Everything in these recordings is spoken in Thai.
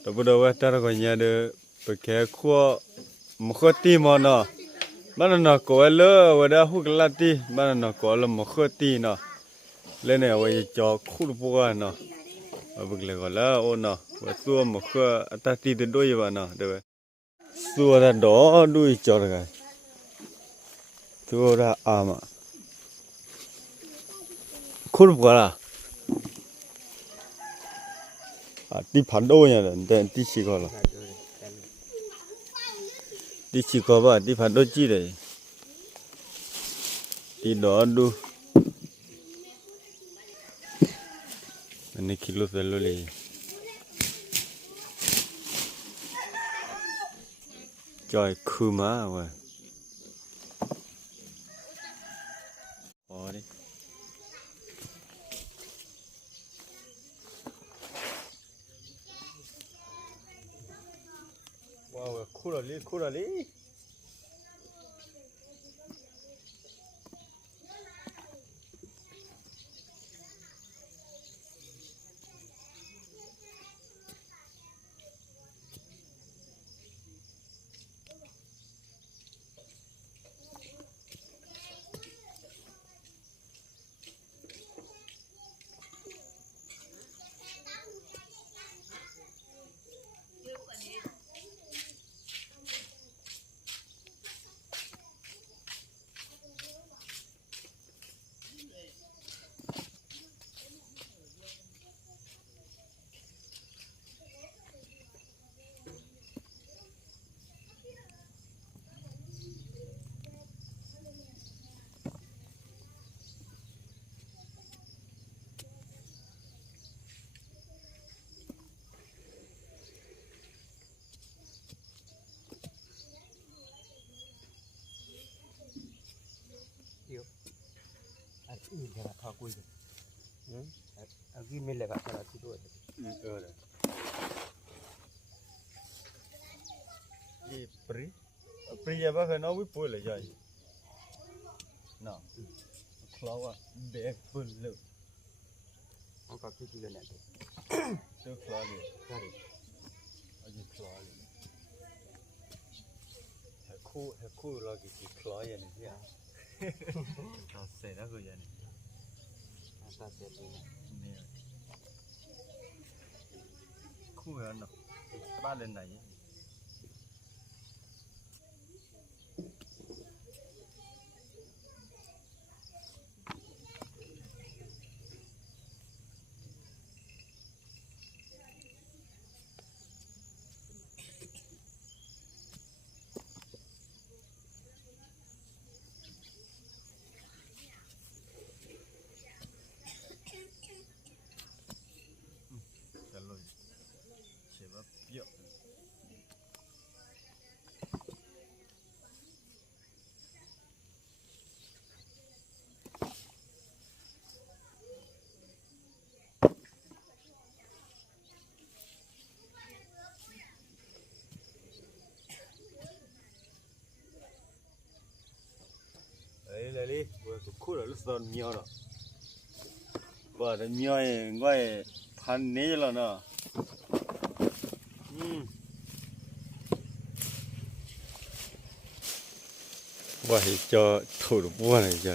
แต่พอเราว่าถ้าเราคนเนี่ยเด้อไปแค่ขั้วมะเขือตีมันเนาะบ้านเราก็เลยว่าได้หุกลาตีบ้านเราก็เลยมะเขือตีเนาะเล่นเนี่ยว่าจะจอคู่พวกเนาะว่าบุกเลยก็แล้วโอ้เนาะว่าตัวมะเขือตาตีเดินด้วยบ้านเนาะเด้อตัวเราดอด้วยจอดกันตัวเราอามาคู่พวกละตีพันโดเนี่ยแต่ตีชิคอละตีชิคอบ้าตีพันโดจีเลยตีดอดูอันนี้กิโลเซลล์เลยจอยคือมาว่ะพอดิว้าวคู่ละลิคู่ละลิอื่นขนาดทอกุยเลยเอากินไม่เลยกับขนาดที่ด้วยเลยนี่ปรีปรียังบ้าเขาน้องวิปุยเลยใช่น่ะคลาวะเบกปุ่นเลยมันก็คิดกันเนี่ยเจ้าคลาวเลยใช่อันนี้คลาวเลยให้คู่เรากี่คลาวอย่างนี้เราเสร็จแล้วก็อย่างนี้ตาเสียเลยเนี่ยคู่กันเนาะบ้านเล่นไหนเยอะเลยดิว่าคู่เราลูกตอนมีอะไรว่าแต่มีอะไรก็พันนี้แล้วเนาะว่าให้จอถูกบ้วนอะไรใจ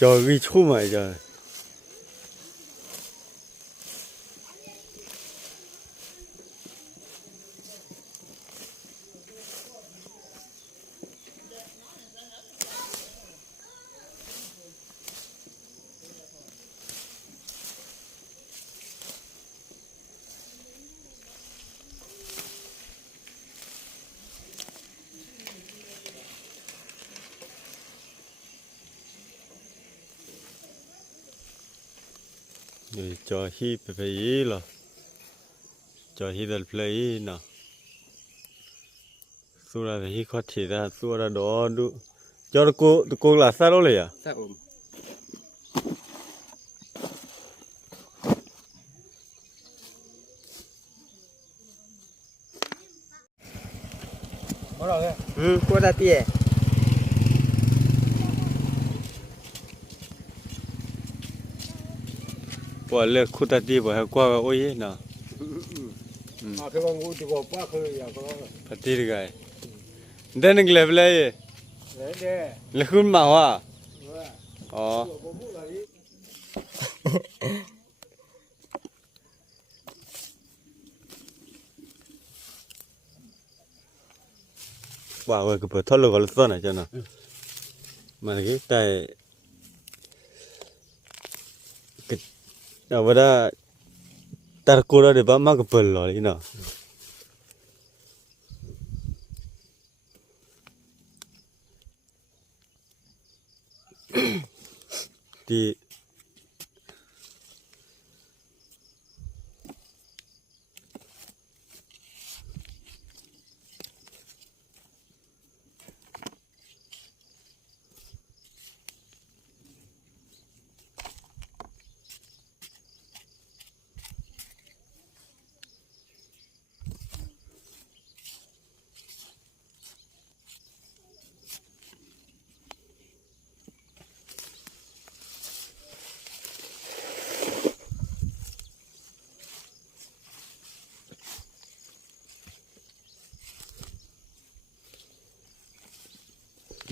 จอวิชุมาใจอยู่จอฮีไปไปยี่หรอจอฮีเดินเพลย์น่ะสุราไปฮีคอดทีได้สุราดอดูจอกูหลาซาโรเลยอ่ะซาอมมาหรอเนี่ยกูตาเตี้ยว่าเลือกคุตาดีบ่ให้กว่าโอ้ยน่ะ คือว่างูที่บอกว่าคืออย่างก็ พัดที่ไงเดินนึกเลยเลย เด้เด้ เลยคุณมาว่ะอ๋อว่าเว้ยก็เปิดทอดลูกก็รู้ตัวไหนจ้ะเนาะมันก็แต่ก็เอาไว้ได้ตากูเราเดี๋ยวบ้ามาก็เปิดหล่อเลยเนาะที่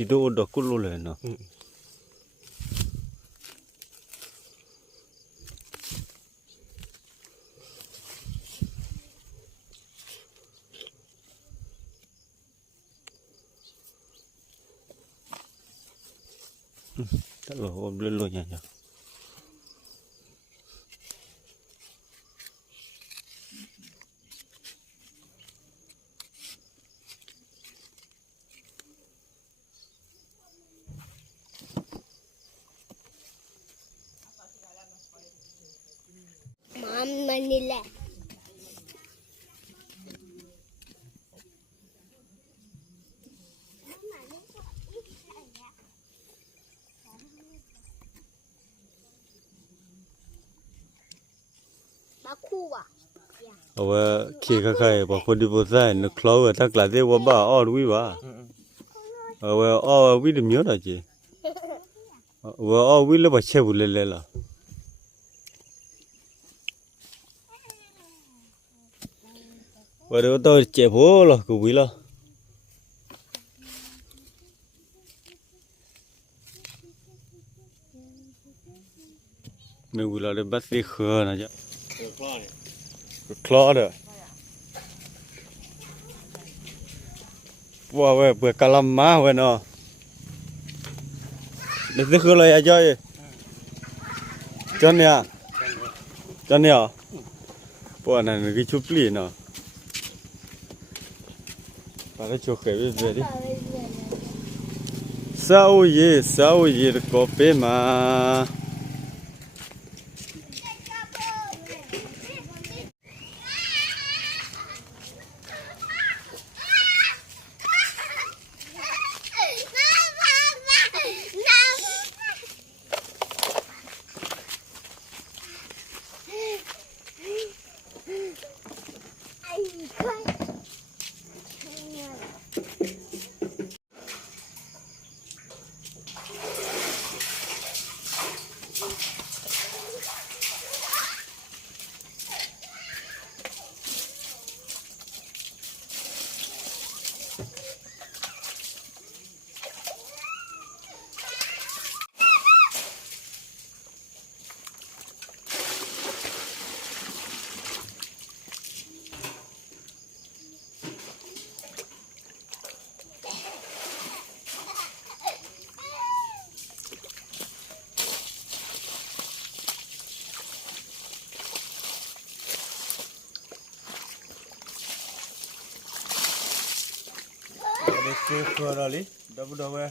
ที่ดูดอกกุลุเลยเนาะแต่เราเบลล์อย่างเงี้ยมันนี่แหละมาคู่อ่ะเอาไว้ขี้ข้าใครบอกคนที่พูดได้นึกคล้อยถ้ากลายเป็นว่าบ้าอ้อรู้ว่าเอาไว้อ้อวิ่งเมียวนะจีว่าอ้อวิ่งแล้วมาเชื่อบุเล่ล่ะว่าเดี๋ยวต้องเจ็บหัวหรอกูวิ่งละไม่วิ่งละเดี๋ยวบัดซี่ข้อนะจ๊ะคล้อเด้อว่าเว้ยเปิดกะลำมาเว้ยเนาะเดี๋ยวคืออะไรอะจ้อยจอนเนี่ยพวกนั้นคือชุบลีเนาะปาได้โชว์เคยไปเรื่อยดิสาวเย่ก็ไปมาได้เจอตัวแล้วลิดับเว้ย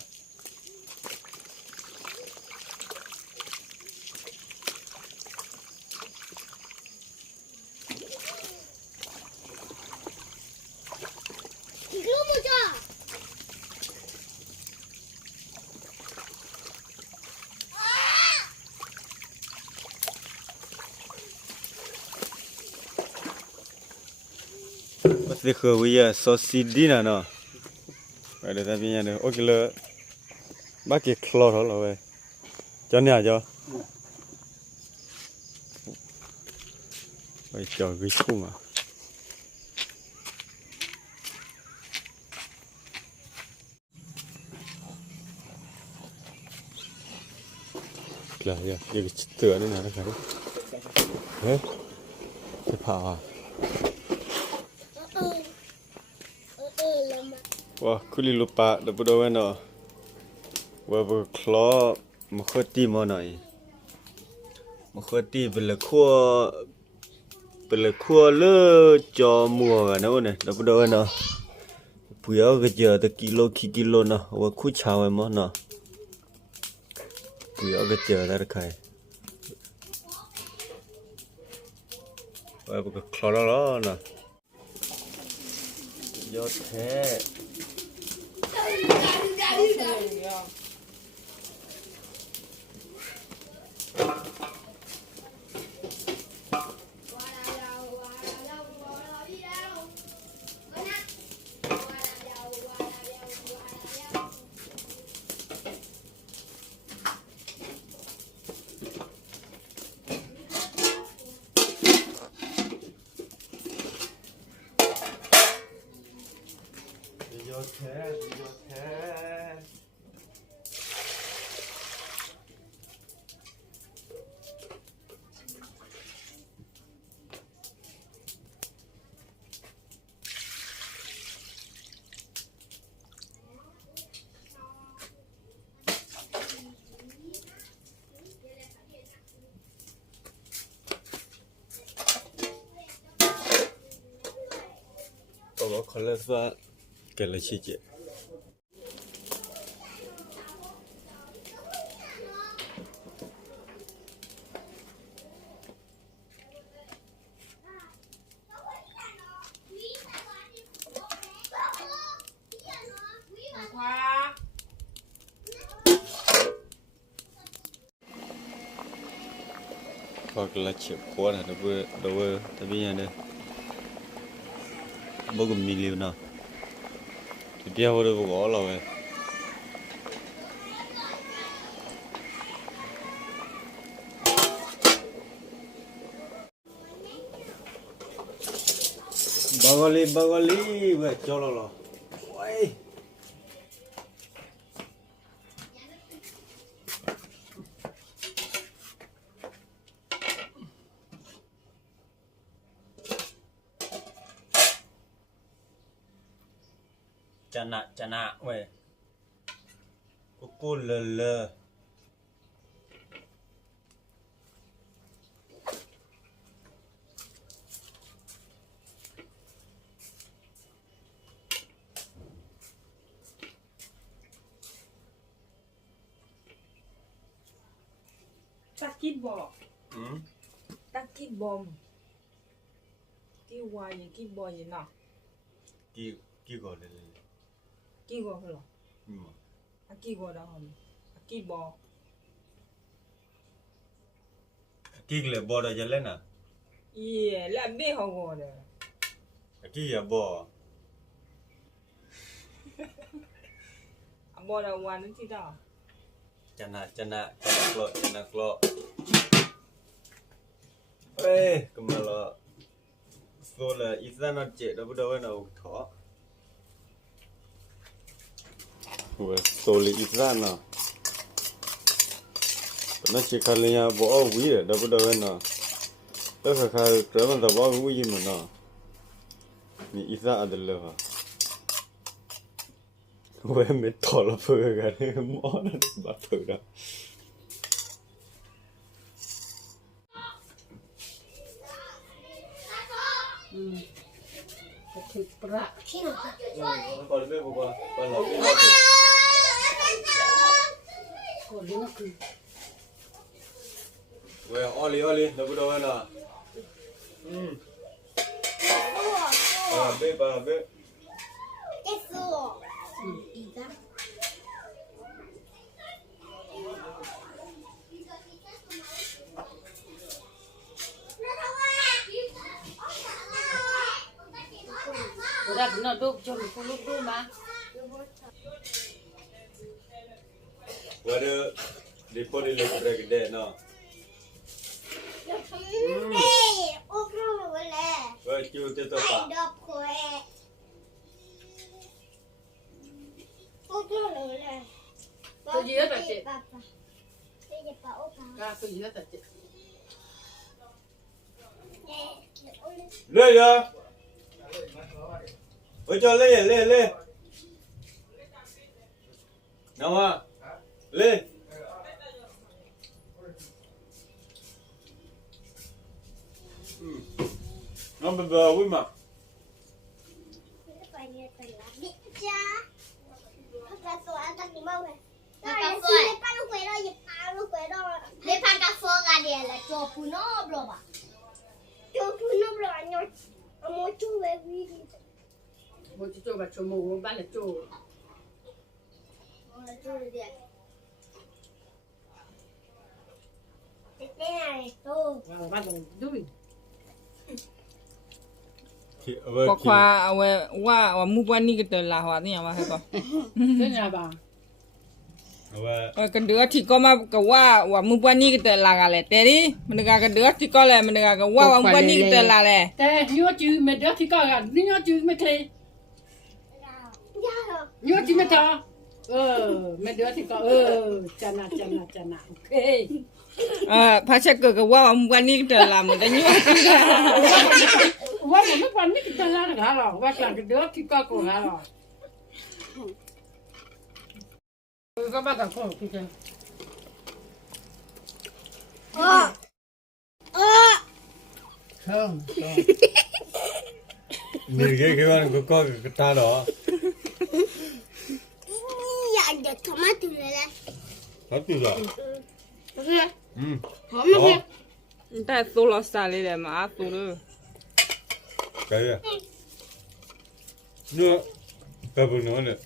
รู้มั้ยจ้ะบัดซี่คือวิยาซอสซิดีนะเนาะไปเดี๋ยวจะเป็นยังไงโอเคเลยบ้ากี่คลอร์แล้วเว้ยจอนเนี่ยจ้ะไปจ่อวิชุ่มอ่ะ là giờ cái tựa này là nó cái đấy cái phà wow kuli lupa đã bắt đầu nó và vừa khó mà khó tìm mà này mà khó tìm về là khua lơ cho mùa nó này đã bắt đầu nó bây giờ cái giờ tới kilo nó và khu chào em mà nó bây giờ cái giờ đã được khai và cái khó đó nè do thế我可能说给了细节。hoặc là chịu khó là đâu vừa tại vì nhà đây bao gồm mì liều nào thì đeo đâu có rồi bagali vậy cho lo ôi chana vậy cô lơ tắc kít bò tắc kít bom kí hoài kí bò gì nọ kí gọi là kí bò phải không kí bò đó không kí bò kí là bò đó lên à yeah là bé họ gọi đấy kí là bò bò là hoàn đến thì đó chana klo ê cầm là số là ít ra nó chết đâu đâu nào thọ ủa số là ít ra nào nó chỉ khai lên bỏ quý rồi đâu đâu nào tất cả khai trở thành tàu bỏ quý gì mà nó ni ít ra được rồi hả 왜 메탈로 보여가네 뭐는 맞더라 cái thịt bạc còn biết qua còn là biết còn nó cứ 왜 oli đâu đâu nào biết 됐어. 이자. Udah benar tuh, cuma 10 tuh mah. Waduh, depo di lebar gede no. 오그로 원래. Wah, cuy itu pak. 덕후에. 오그로 원래. Tôi gì hết rồi chị? จะเป่าเป่า ก็คือแล้วแต่ เลยเหรอโอ้ยจอเลยเลยน้องอ่ะเลยน้องเป็นเบอร์วิ่งมา ไปเนี่ยไปละดิจ้าพักกาโซอันตันนี่มาเว้ยเราจะซื้อป้าลูกเว้ยเราหยิบปลาลูกเว้ยเราเดี๋ยวพักกาโซกันเดี๋ยวละโจพูโน่บล็อกอะโจพูโน่บล็อกเนี่ยเอาโมจูเว้ยวิ่ง โมจิโจ้กับโชโมบ้านละโจ้ โมจูเดี๋ยวเต้นอะไรโต บ้านตรงดู kwa kwa wa mubani ke la wa ni ma ha ko เป็นไงบ้าง ke de ti ko ma ka wa mubani ke la ga le te ri men ga ke de ti ko le men ga wa mubani ke la le แต่ยัวจืดไม่เดือดที่ก็กันนี่ยัวจืดไม่เคย ย่าเหรอ ยัวจืดไม่ทอไม่เดือดที่ก็จันนะโอเค pa che ke wa mubani ke la mo de ni ว่ามันไม่ปันนี่กินอะไรหรอหรอว่าการเดือดที่ก็กูหรอก็บ้านตรงกูกิน มีแค่ว่าก็ตาหรอ อย่าเด็ดทอมาตุเลยนะ ครับตัว หอมมากเลย ta so lo sa le le ma so lo ไกลอ่ะเนื้อกับเนื้อเนี่ย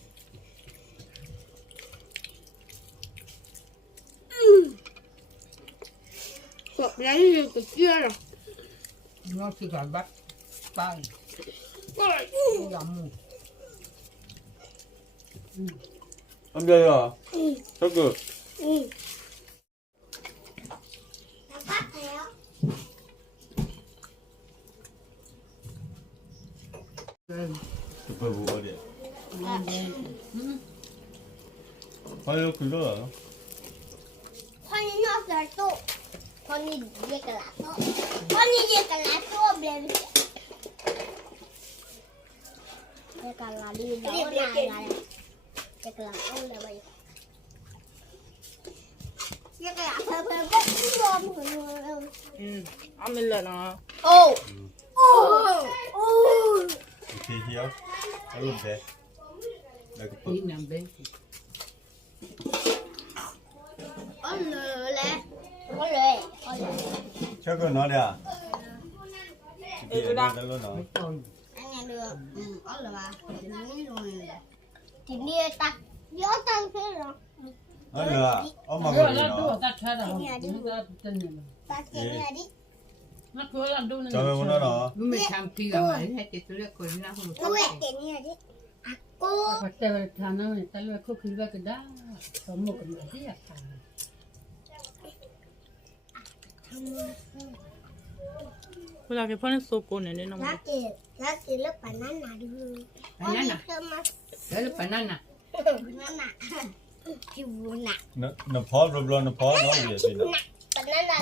กบแล้วอยู่กับเกลือหรอ ยัวจืดกันบ้านไปยำ อันเดียวสักเกิด ปักแล้ว จะไปบัวเดียวพอแล้วคือแล้วเหรอ พอนี่นอกจากโต๊ะพอนี่เรียกกันละโต๊ะพอนี่เรียกกันละโต๊ะเบลเรียกกันละดีแล้วนะเรียกกันละเอาเลยไปเรียกกันละเพิ่มก็รวมกันเลย a me le na โอ้โอ้โอ้ โอเคเฮียเอาลงเด้แล้วก็ นี่น้ำเบ้ อ๋อเลยแหละก็เลยก็เลย ชักก็นอนเดียวเดี๋ยวแล้วนอน อันนี้เรืออ๋อเหรอวะทีนี้ลงเลยทีนี้ตักเยอะตังค์เลยเหรอ อ๋อเหรอเอามา เอ ก่อ อน แล้ว เนาะ ดูตัดแค่ไหนดูตัดเนี่ย ตักเจ๊เนี่ยดิ นักตัวแล้วดูนี่ จะไปมันเนาะ รู้ไม่ทำทีกับมันให้ติดตัวเลือกคนนะคุณ ดูเจ๊เนี่ยดิอะโก้ แต่ทานนั่นแต่เลือกเขาคือว่าก็ได้สมมติกันที่อยากทาน la ke pone so ko ne ne no รักเจ๊รักเจ๊แล้วปานนั้นน่ะดู อันนั้นน่ะ เธอมา แล้วปานนั้นน่ะ นั่นน่ะผิวน่ะ น้ำพอรบน้ำพอเนาะเดี๋ยวสิเนาะ ปานนั้นน่ะ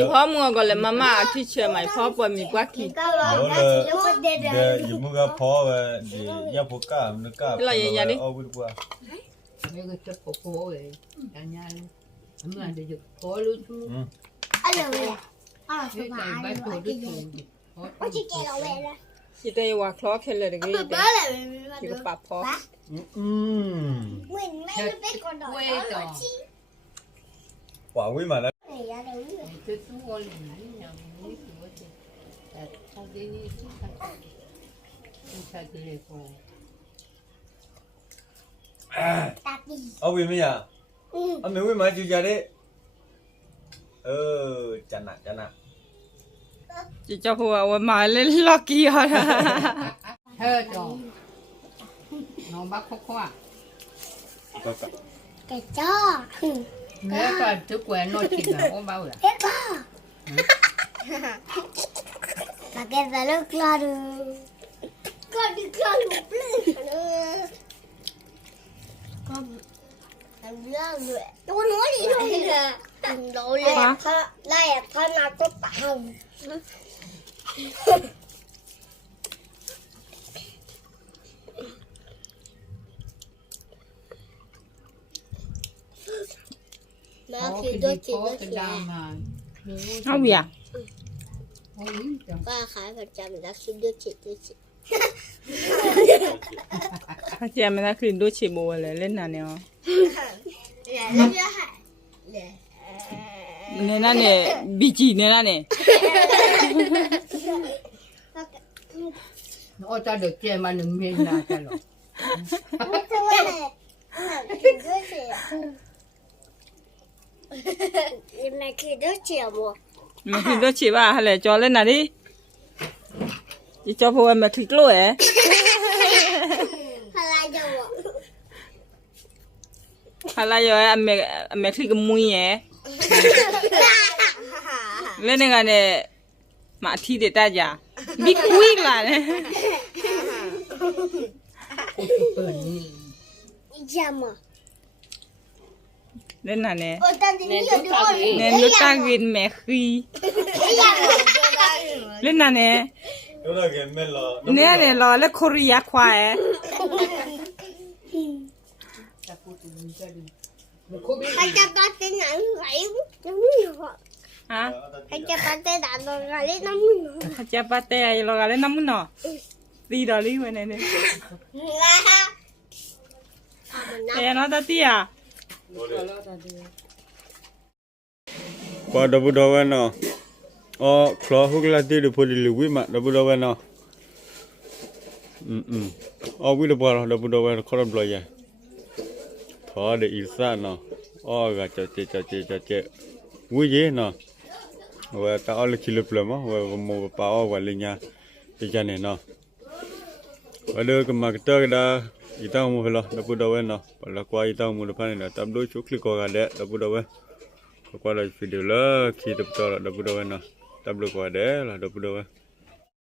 i pho mo ko le mama ti che mai pho po mi kwa ki ก็รอรักเจ๊แล้วก็เด็ด เดี๋ยวอยู่มึงก็พอเว้ยเดี๋ยวอย่าพกกล้ามันกล้าเอาไปดีกว่า ไม่ก็จะโค้เลยอันนี้เมื่อเดี๋ยวโค้รู้ทุก อะไรเลยอ๋อส ที่ บา ใจ ย ใบ เลย โผล่ด้วยถูก ว่าที่แกเราเวลา ki te wa klo ke le de เปิ ge ดเบอ de ร์เลย ki ko pa pho เหมือนไม่ได้เป็นคนดอกชี้ กว่าวิ่งมาแล้ว ไหนอะเดี๋ยวนี้ จะสู้อะไรนี่อย่างนี้คือว่าจะแต่ชาดีนี่ที่ชาดีเลยพอ ตาตี เอาวิ่งไม่ยาเอาไม่วิ่งมาจูจ่าดิจันนะ ji cho ho wa ma le lucky ha เธอจองน้องบักข้อข้อ ก็ กระจอก เนื้อก็ทุกวันนอนกินแล้วเบาละ เฮ้ยป้ามาแกจะเลิกคลาดูก็ดึกคลาดูปลื้มก็ ตัวน้อยดีเลยเราเลยเขาไล่เขาหน้าก็เปล่าแล้ว Có คือ cái ด้วย gì จิต có ด้วย cái เสีย đam mà. เอาเบีย Ôi, trời. ป้าขายประจำแล้วคือด้วยจิตด้วยจิต ถ้าเจมันน่าคือดูชิโบเลยเล่นน่ะเนี่ย แล้วจะหาย เนี่ยนั่นเนี่ยบีจีเนี่ยนั่นเนี่ย Ôi, ta được chè mà đừng miên là ta rồi. ตัวไหนคือด้วยจิตยังไงคือด้วยจิตมั้ง มันคือดูชิบ่ะฮะเลยจอเล่นน่ะดิอีจอพวกมันถึกโลเอ๋ อะไรจะวะ อะไรอยู่อเมคลิกมุ้ยเอ๋เล่นกันเนี่ยมาที่เด็ดจ้าบิ๊กวิกล่ะเนี่ย จำอ่ะ เล่นน่ะเนี่ย โอ้ตอนนี้อยู่ด้วย เนี่ยลูกตากินแมคลีเล่นน่ะเนี่ย တို့တော့ကဲမဲ့လော เนี่ยเนี่ยรอแล้วโคเรียควาย ใครจะตัดเป็นหนังไหลน้ำมันหรอ ฮะ ใครจะตัดเป็นหนังไหลน้ำมันหรอ ข้าจะปาเตยรอกันเล่นน้ำมันเนาะตีดอลลี่ไว้เนี่ยเอ้ยน้องตาตีอ่ะ kwa dabu dawa no o klo hukla ti du phodi lu wi ma dabu dawa no o wi do bwa dabu dawa khorab lo ya tho de isa no o ga che wi ye no wa ta o le kilo plama wa mo pa o wa le nya ti cha ne no wa de ka ma ta da ita mo lo dabu dawa no pa la kwa ita mo le pa ne da tab do chu click ko ga de dabu dawa qua lại video là khi tập cho là double đâu nè double qua đấy là double đâu